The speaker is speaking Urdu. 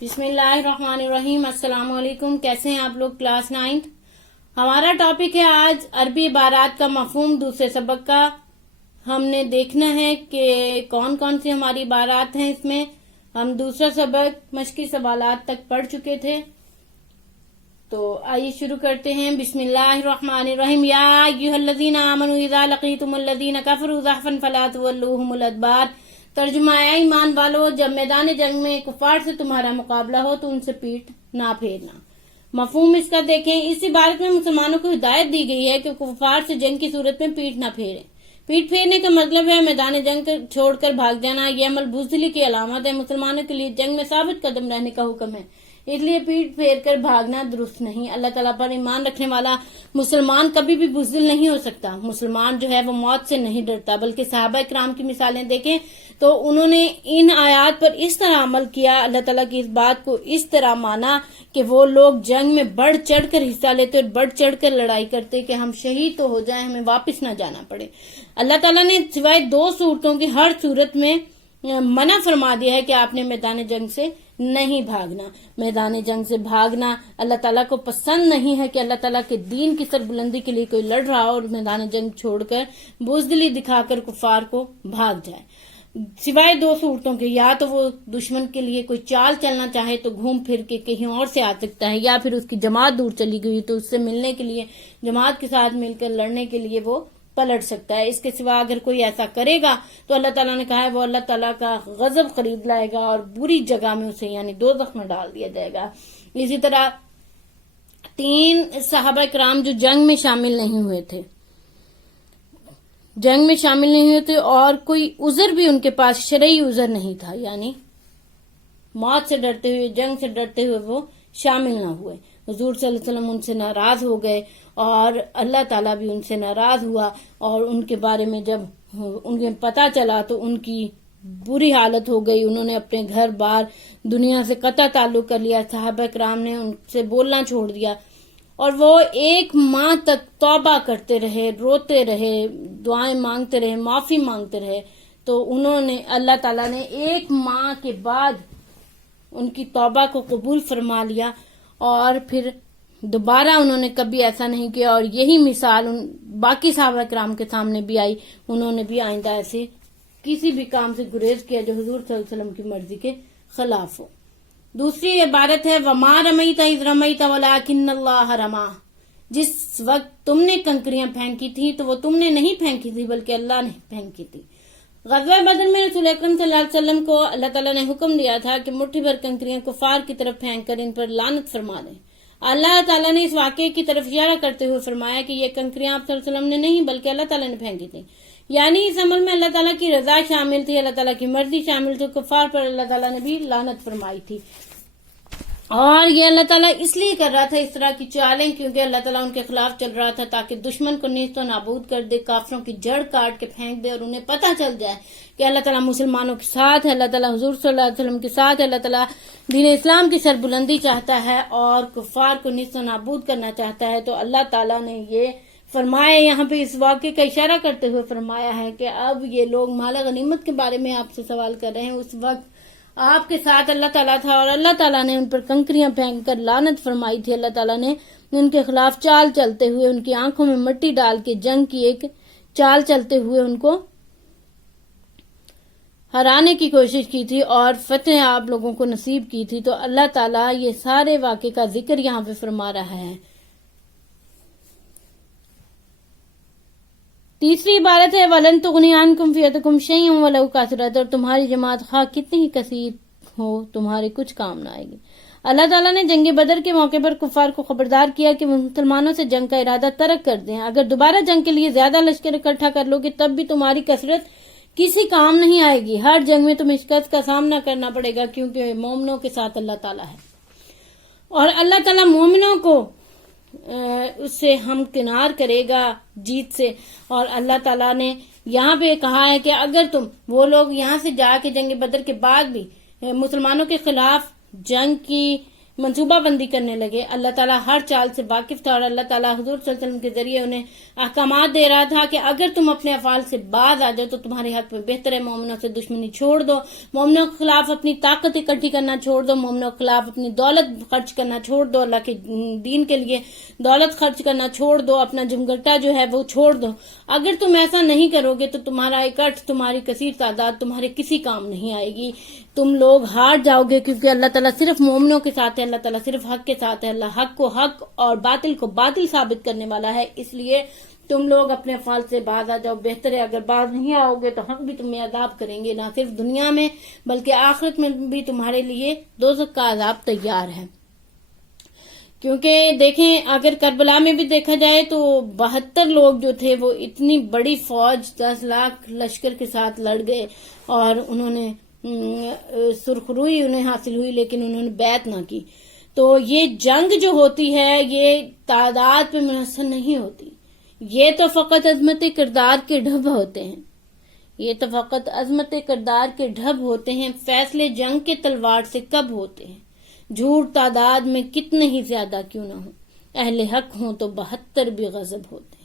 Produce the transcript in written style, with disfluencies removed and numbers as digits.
بسم اللہ الرحمن الرحیم۔ السلام علیکم، کیسے ہیں آپ لوگ؟ کلاس 9 ہمارا ٹاپک ہے آج عربی عبارات کا مفہوم۔ دوسرے سبق کا ہم نے دیکھنا ہے کہ کون کون سی ہماری عبارات ہیں۔ اس میں ہم دوسرا سبق مشقی سوالات تک پڑھ چکے تھے، تو آئیے شروع کرتے ہیں۔ بسم اللہ الرحمن الرحیم۔ یا ایھا الذین آمنوا اذا لقیتم الذین کفروا زحفا فلا تولوهم الادبار۔ ترجمہ ہے: ایمان والو، جب میدان جنگ میں کفار سے تمہارا مقابلہ ہو تو ان سے پیٹ نہ پھیرنا۔ مفہوم اس کا دیکھیں، اس عبارت میں مسلمانوں کو ہدایت دی گئی ہے کہ کفار سے جنگ کی صورت میں پیٹ نہ پھیریں۔ پیٹ پھیرنے کا مطلب ہے میدان جنگ چھوڑ کر بھاگ جانا۔ یہ عمل بزدلی کی علامت ہے۔ مسلمانوں کے لیے جنگ میں ثابت قدم رہنے کا حکم ہے، اس لیے پیٹ پھیر کر بھاگنا درست نہیں۔ اللہ تعالیٰ پر ایمان رکھنے والا مسلمان کبھی بھی بزدل نہیں ہو سکتا۔ مسلمان جو ہے وہ موت سے نہیں ڈرتا، بلکہ صحابہ کرام کی مثالیں دیکھیں تو انہوں نے ان آیات پر اس طرح عمل کیا، اللہ تعالیٰ کی اس بات کو اس طرح مانا کہ وہ لوگ جنگ میں بڑھ چڑھ کر حصہ لیتے اور بڑھ چڑھ کر لڑائی کرتے کہ ہم شہید تو ہو جائیں، ہمیں واپس نہ جانا پڑے۔ اللہ تعالیٰ نے سوائے 2 صورتوں کی ہر صورت میں منع فرما دیا ہے کہ آپ نے میدان جنگ سے نہیں بھاگنا۔ میدان جنگ سے بھاگنا اللہ تعالیٰ کو پسند نہیں ہے کہ اللہ تعالیٰ کے دین کی سربلندی کے لیے کوئی لڑ رہا ہو اور میدان جنگ چھوڑ کر بزدلی دکھا کر کفار کو بھاگ جائے۔ سوائے 2 صورتوں کے، یا تو وہ دشمن کے لیے کوئی چال چلنا چاہے تو گھوم پھر کے کہیں اور سے آ سکتا ہے، یا پھر اس کی جماعت دور چلی گئی تو اس سے ملنے کے لیے، جماعت کے ساتھ مل کر لڑنے کے لیے وہ پلٹ سکتا ہے۔ اس کے سوا اگر کوئی ایسا کرے گا تو اللہ تعالیٰ نے کہا ہے وہ اللہ تعالیٰ کا غضب خرید لائے گا اور بری جگہ میں اسے یعنی دوزخ میں ڈال دیا جائے گا۔ اسی طرح 3 صحابہ کرام جو جنگ میں شامل نہیں ہوئے تھے، اور کوئی عذر بھی ان کے پاس شرعی عذر نہیں تھا، یعنی موت سے ڈرتے ہوئے، جنگ سے ڈرتے ہوئے وہ شامل نہ ہوئے۔ حضور صلی اللہ علیہ وسلم ان سے ناراض ہو گئے اور اللہ تعالیٰ بھی ان سے ناراض ہوا، اور ان کے بارے میں جب انہیں پتہ چلا تو ان کی بری حالت ہو گئی۔ انہوں نے اپنے گھر بار دنیا سے قطع تعلق کر لیا۔ صحابہ کرام نے ان سے بولنا چھوڑ دیا اور وہ 1 ماہ تک توبہ کرتے رہے، روتے رہے، دعائیں مانگتے رہے، معافی مانگتے رہے۔ تو انہوں نے، اللہ تعالیٰ نے 1 ماہ کے بعد ان کی توبہ کو قبول فرما لیا، اور پھر دوبارہ انہوں نے کبھی ایسا نہیں کیا۔ اور یہی مثال باقی صحابہ کرام کے سامنے بھی آئی، انہوں نے بھی آئندہ ایسے کسی بھی کام سے گریز کیا جو حضور صلی اللہ علیہ وسلم کی مرضی کے خلاف ہو۔ دوسری عبارت ہے وَمَا رَمَيْتَ إِذْ رَمَيْتَ وَلَٰكِنَّ اللَّهَ رَمَىٰ۔ جس وقت تم نے کنکریاں پھینکی تھی تو وہ تم نے نہیں پھینکی تھی بلکہ اللہ نے پھینکی تھی۔ غزوہ بدر میں رسول اکرم صلی اللہ علیہ وسلم کو اللہ تعالیٰ نے حکم دیا تھا کہ مٹھی بھر کنکریاں کفار کی طرف پھینک کر ان پر لعنت فرما دیں۔ اللہ تعالیٰ نے اس واقعے کی طرف اشارہ کرتے ہوئے فرمایا کہ یہ کنکریاں آپ صلی اللہ علیہ وسلم نے نہیں بلکہ اللہ تعالیٰ نے پھینکی تھی، یعنی اس عمل میں اللہ تعالیٰ کی رضا شامل تھی، اللہ تعالیٰ کی مرضی شامل تھی۔ کفار پر اللہ تعالیٰ نے بھی لعنت فرمائی تھی، اور یہ اللہ تعالیٰ اس لیے کر رہا تھا اس طرح کی چالیں کیونکہ اللہ تعالیٰ ان کے خلاف چل رہا تھا تاکہ دشمن کو نیست و نابود کر دے، کافروں کی جڑ کاٹ کے پھینک دے، اور انہیں پتہ چل جائے کہ اللہ تعالیٰ مسلمانوں کے ساتھ ہے، اللہ تعالیٰ حضور صلی اللہ علیہ وسلم کے ساتھ ہے، اللہ تعالیٰ دین اسلام کی سربلندی چاہتا ہے اور کفار کو نیست و نابود کرنا چاہتا ہے۔ تو اللہ تعالیٰ نے یہ فرمایا، یہاں پہ اس واقعے کا اشارہ کرتے ہوئے فرمایا ہے کہ اب یہ لوگ مال غنیمت کے بارے میں آپ سے سوال کر رہے ہیں، اس وقت آپ کے ساتھ اللہ تعالیٰ تھا اور اللہ تعالیٰ نے ان پر کنکریاں پھینک کر لعنت فرمائی تھی۔ اللہ تعالیٰ نے ان کے خلاف چال چلتے ہوئے، ان کی آنکھوں میں مٹی ڈال کے جنگ کی ایک چال چلتے ہوئے ان کو ہرانے کی کوشش کی تھی اور فتح آپ لوگوں کو نصیب کی تھی۔ تو اللہ تعالیٰ یہ سارے واقعے کا ذکر یہاں پہ فرما رہا ہے۔ تیسری عبارت ہے وَلَن تُغْنِيَ عَنْكُمْ فِئَتُكُمْ شَيْئًا وَلَوْ كَثُرَتْ، اور تمہاری جماعت خواہ کتنی ہی کثیر ہو تمہارے کچھ کام نہ آئے گی۔ اللہ تعالیٰ نے جنگ بدر کے موقع پر کفار کو خبردار کیا کہ وہ مسلمانوں سے جنگ کا ارادہ ترک کر دیں۔ اگر دوبارہ جنگ کے لیے زیادہ لشکر اکٹھا کر لو گے تب بھی تمہاری کثرت کسی کام نہیں آئے گی۔ ہر جنگ میں تمہیں شکست کا سامنا کرنا پڑے گا کیونکہ مومنوں کے ساتھ اللہ تعالیٰ ہے، اور اللہ تعالیٰ مومنوں کو اس سے ہمکنار کرے گا جیت سے۔ اور اللہ تعالیٰ نے یہاں پہ کہا ہے کہ اگر وہ لوگ یہاں سے جا کے جنگ بدر کے بعد بھی مسلمانوں کے خلاف جنگ کی منصوبہ بندی کرنے لگے. اللہ تعالیٰ ہر چال سے واقف تھا اور اللہ تعالیٰ حضور صلی اللہ علیہ وسلم کے ذریعے انہیں احکامات دے رہا تھا کہ اگر تم اپنے افعال سے باز آ جاؤ تو تمہارے حق میں بہتر ہے. مومنوں سے دشمنی چھوڑ دو, مومنوں کے خلاف اپنی طاقت اکٹھی کرنا چھوڑ دو, مومنوں کے خلاف اپنی دولت خرچ کرنا چھوڑ دو, اللہ کے دین کے لیے دولت خرچ کرنا چھوڑ دو, اپنا جھمگٹا جو ہے وہ چھوڑ دو. اگر تم ایسا نہیں کرو گے تو تمہارا اکٹھ, تمہاری کثیر تعداد تمہارے کسی کام نہیں آئے گی, تم لوگ ہار جاؤ گے, کیونکہ اللہ تعالیٰ صرف مومنوں کے ساتھ ہے, اللہ تعالیٰ صرف حق کے ساتھ ہے. اللہ حق کو حق اور باطل کو باطل ثابت کرنے والا ہے. اس لیے تم لوگ اپنے افعال سے باز آ جاؤ, بہتر ہے. اگر باز نہیں آؤ گے تو حق بھی تمہیں عذاب کریں گے, نہ صرف دنیا میں بلکہ آخرت میں بھی تمہارے لیے دوزخ کا عذاب تیار ہے. کیونکہ دیکھیں اگر کربلا میں بھی دیکھا جائے تو 72 لوگ جو تھے وہ اتنی بڑی فوج 10 لاکھ لشکر کے ساتھ لڑ گئے اور انہوں نے سرخروئی انہیں حاصل ہوئی, لیکن انہوں نے بیعت نہ کی. تو یہ جنگ جو ہوتی ہے یہ تعداد پہ منحصر نہیں ہوتی, یہ تو فقط عظمت کردار کے ڈھب ہوتے ہیں, یہ تو فقط عظمت کردار کے ڈھب ہوتے ہیں. فیصلے جنگ کے تلوار سے کب ہوتے ہیں, جھوٹ تعداد میں کتنے ہی زیادہ کیوں نہ ہو, اہل حق ہوں تو 72 بھی غضب ہوتے ہیں.